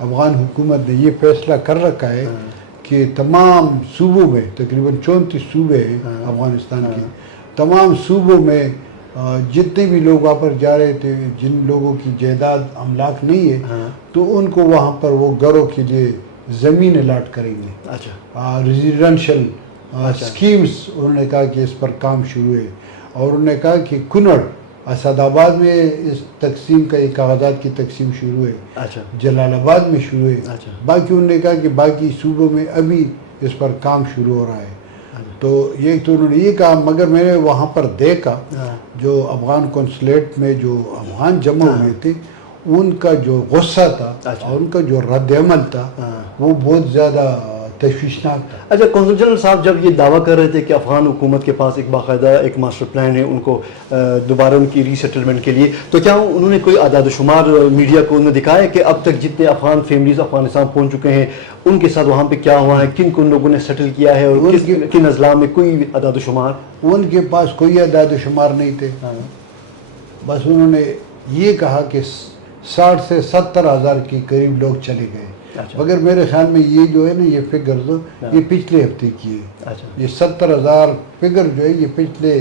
افغان حکومت نے یہ فیصلہ کر رکھا ہے کہ تمام صوبوں میں تقریباً 34 صوبے ہیں افغانستان کے، تمام صوبوں میں جتنے بھی لوگ وہاں پر جا رہے تھے، جن لوگوں کی جائیداد املاک نہیں ہے تو ان کو وہاں پر وہ گھروں کے لیے زمین الاٹ کریں گے. اچھا ریزیڈنشل اسکیمز انہوں نے کہا کہ اس پر کام شروع ہے. اور انہوں نے کہا کہ کنڑ اسد آباد میں اس تقسیم کا یہ کاغذات کی تقسیم شروع ہے، اچھا جلال آباد میں شروع ہے. اچھا. باقی انہوں نے کہا کہ باقی صوبوں میں ابھی اس پر کام شروع ہو رہا ہے. تو یہ تو انہوں نے یہ کہا، مگر میں نے وہاں پر دیکھا جو افغان کونسلیٹ میں جو افغان جمع ہوئے تھے ان کا جو غصہ تھا اور ان کا جو رد عمل تھا وہ بہت زیادہ تشویشناک تھا. اچھا قونصل جنرل صاحب جب یہ دعویٰ کر رہے تھے کہ افغان حکومت کے پاس ایک باقاعدہ ایک ماسٹر پلان ہے ان کو دوبارہ ان کی ری سیٹلمنٹ کے لیے، تو کیا انہوں نے کوئی اعداد و شمار میڈیا کو انہوں نے دکھایا کہ اب تک جتنے افغان فیملیز افغانستان پہنچ چکے ہیں ان کے ساتھ وہاں پہ کیا ہوا ہے، کن کن لوگوں نے سیٹل کیا ہے اور کن اضلاع میں، کوئی اعداد و شمار؟ ان کے پاس کوئی اعداد و شمار نہیں تھے. بس انہوں نے یہ کہا کہ 60 سے 70 ہزار کے قریب لوگ چلے گئے. مگر میرے خیال میں یہ جو ہے نا یہ فگر یہ پچھلے ہفتے کی ہے. یہ 70 ہزار فگر جو ہے یہ پچھلے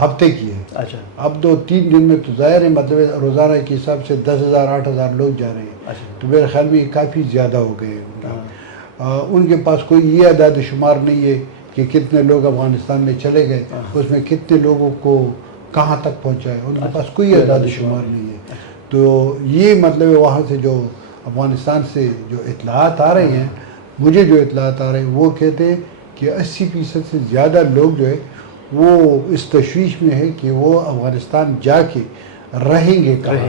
ہفتے کی ہے. اچھا. اب 2-3 دن میں تو ظاہر ہے مطلب روزانہ کے حساب سے 10,000 8,000 لوگ جا رہے ہیں. تو میرے خیال میں یہ کافی زیادہ ہو گئے ہیں. ان کے پاس کوئی یہ اعداد و شمار نہیں ہے کہ کتنے لوگ افغانستان میں چلے گئے، اس میں کتنے لوگوں کو کہاں تک پہنچائے، ان کے پاس کوئی اعداد و شمار نہیں ہے. تو یہ مطلب وہاں سے جو افغانستان سے جو اطلاعات آ رہی ہیں، مجھے جو اطلاعات آ رہے ہیں وہ کہتے ہیں کہ 80% سے زیادہ لوگ جو ہے وہ اس تشویش میں ہے کہ وہ افغانستان جا کے رہیں گے کہاں.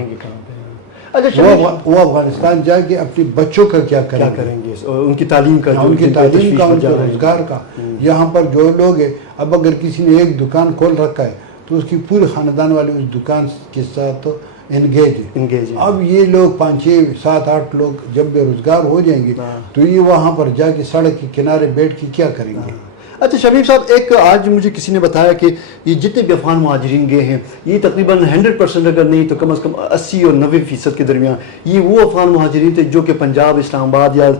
وہ افغانستان جا کے اپنے بچوں کا کیا کریں گے، ان کی تعلیم کا، ان کی تعلیم کا، ان کے روزگار کا. یہاں پر جو لوگ ہیں، اب اگر کسی نے ایک دکان کھول رکھا ہے تو اس کی پورے خاندان والے اس دکان کے ساتھ انگیج. اب یہ لوگ 5 6 7 8 لوگ جب بے روزگار ہو جائیں گے تو یہ وہاں پر جا کے سڑک کے کنارے بیٹھ کے کیا کریں گے. اچھا شمیم صاحب، ایک آج مجھے کسی نے بتایا کہ یہ جتنے بھی افغان مہاجرین گئے ہیں یہ تقریباً 100% اگر نہیں تو کم از کم 80 اور 90% کے درمیان یہ وہ افغان مہاجرین تھے جو کہ پنجاب، اسلام آباد یا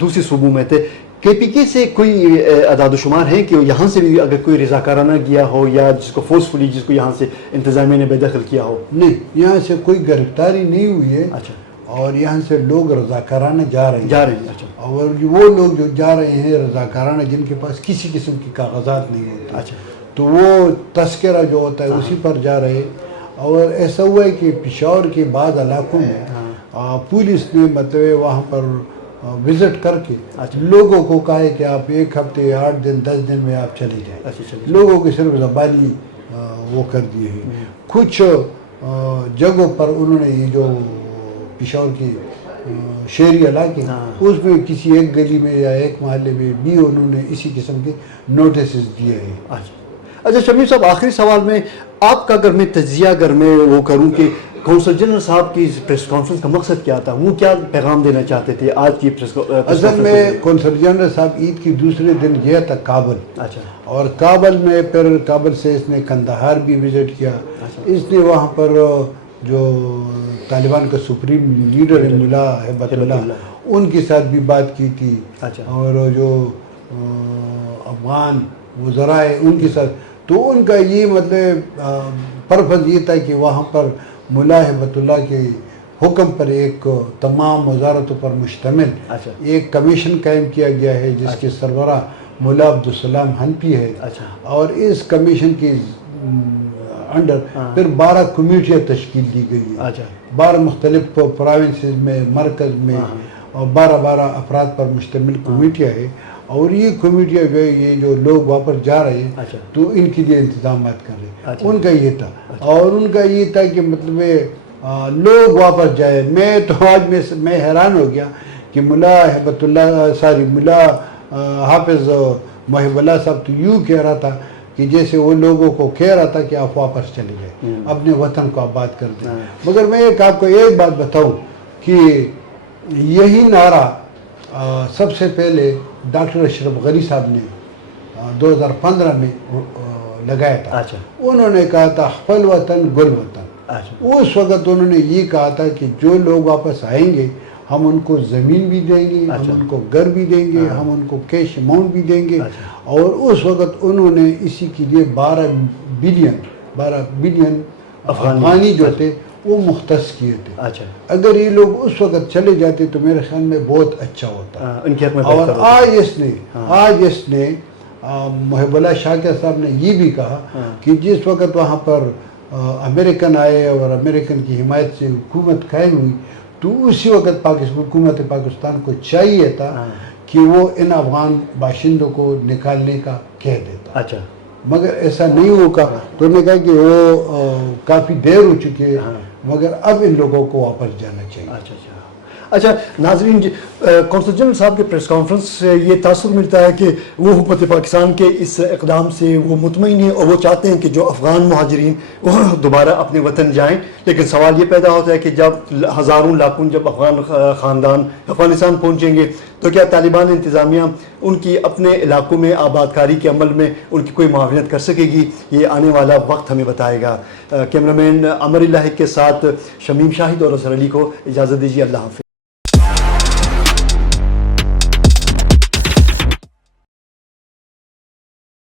دوسرے صوبوں میں تھے. KPK سے کوئی اعداد و شمار ہے کہ یہاں سے بھی اگر کوئی رضاکارانہ گیا ہو یا جس کو فورسفلی جس کو یہاں سے انتظامیہ نے بے دخل کیا ہو؟ نہیں، یہاں سے کوئی گرفتاری نہیں ہوئی ہے. اچھا. اور یہاں سے لوگ رضاکارانہ جا رہے ہیں. اچھا. اور وہ لوگ جو جا رہے ہیں رضاکارانہ جن کے پاس کسی قسم کی کاغذات نہیں ہوتے، اچھا، تو وہ تذکرہ جو ہوتا ہے اسی پر جا رہے ہیں. اور ایسا ہوا ہے کہ پشاور کے بعض علاقوں میں پولیس نے مطلب وہاں پر وزٹ کر کے لوگوں کو کہا ہے کہ آپ 1 ہفتے 8 دن 10 دن میں آپ چلے جائیں. لوگوں کے صرف زبانی وہ کر دیے ہیں. کچھ جگہوں پر انہوں نے یہ جو پشاور کی شہری علاقے اس میں کسی ایک گلی میں یا ایک محلے میں بھی انہوں نے اسی قسم کے نوٹسز دیے ہیں. اچھا شمیم صاحب، آخری سوال میں آپ کا اگر میں تجزیہ اگر میں وہ کروں کہ قونصل جنرل صاحب کی پریس کانفرنس کا مقصد کیا تھا، وہ کیا پیغام دینا چاہتے تھے آج کی پریس کانفرنس؟ اصل میں قونصل جنرل صاحب عید کی دوسرے دن گیا تھا کابل. اچھا. اور کابل میں پھر کابل سے اس نے قندھار بھی وزٹ کیا. اس نے وہاں پر جو طالبان کا سپریم لیڈر ہے ملا ہیبت اللہ ان کے ساتھ بھی بات کی تھی. اور جو افغان وزراء ہیں ان کے ساتھ، تو ان کا یہ مطلب پرپز یہ تھا کہ وہاں پر ملا ہیبت اللہ کے حکم پر ایک تمام وزارتوں پر مشتمل ایک کمیشن قائم کیا گیا ہے جس کے سربراہ ملا عبدالسلام حنفی ہے. اور اس کمیشن کے انڈر پھر 12 کمیٹیاں تشکیل دی گئی ہیں. 12 مختلف پروونسز میں، مرکز میں، اور 12 افراد پر مشتمل کمیٹیاں ہیں. اور یہ کمیٹیاں جو ہے یہ جو لوگ واپس جا رہے ہیں تو ان کے لیے انتظامات کر رہے ہیں. ان کا یہ تھا. اور ان کا یہ تھا کہ مطلب لوگ واپس جائے. میں تو آج میں حیران ہو گیا کہ ملا ہیبت اللہ ملا حافظ محب اللہ صاحب تو یوں کہہ رہا تھا کہ جیسے وہ لوگوں کو کہہ رہا تھا کہ آپ واپس چلے جائیں، اپنے وطن کو آباد کر دیں. مگر میں آپ کو ایک بات بتاؤں کہ یہی نعرہ سب سے پہلے ڈاکٹر اشرف غنی صاحب نے 2015 میں لگایا تھا. انہوں نے کہا تھا حفل وطن گل وطن. اس وقت انہوں نے یہ کہا تھا کہ جو لوگ واپس آئیں گے ہم ان کو زمین بھی دیں گے، ہم ان کو گھر بھی دیں گے، ہم ان کو کیش اماؤنٹ بھی دیں گے. اور اس وقت انہوں نے اسی کے لیے 12 بلین افغانی جو تھے وہ مختص کیے تھے. اچھا اگر یہ لوگ اس وقت چلے جاتے تو میرے خیال میں بہت اچھا ہوتا. ان کے حق میں اور بہتر ہوتا. آج اس نے محب اللہ شاکر صاحب نے یہ بھی کہا کہ جس وقت وہاں پر امریکن آئے اور امریکن کی حمایت سے حکومت قائم ہوئی تو اسی وقت حکومت پاکستان کو چاہیے تھا کہ وہ ان افغان باشندوں کو نکالنے کا کہہ دیتا. اچھا مگر ایسا نہیں ہوگا. تو انہوں نے کہا کہ وہ کافی دیر ہو چکی ہے مگر اب ان لوگوں کو واپس جانا چاہیے. اچھا ناظرین، کونسل جنرل صاحب کے پریس کانفرنس سے یہ تاثر ملتا ہے کہ وہ حکومت پاکستان کے اس اقدام سے وہ مطمئن ہیں اور وہ چاہتے ہیں کہ جو افغان مہاجرین وہ دوبارہ اپنے وطن جائیں. لیکن سوال یہ پیدا ہوتا ہے کہ جب ہزاروں لاکھوں جب افغان خاندان افغانستان پہنچیں گے تو کیا طالبان انتظامیہ ان کی اپنے علاقوں میں آباد کاری کے عمل میں ان کی کوئی معاونت کر سکے گی؟ یہ آنے والا وقت ہمیں بتائے گا. کیمرہ مین عمر اللہ کے ساتھ شمیم شاہد اور اظہر علی کو اجازت دیجیے. اللہ حافظ.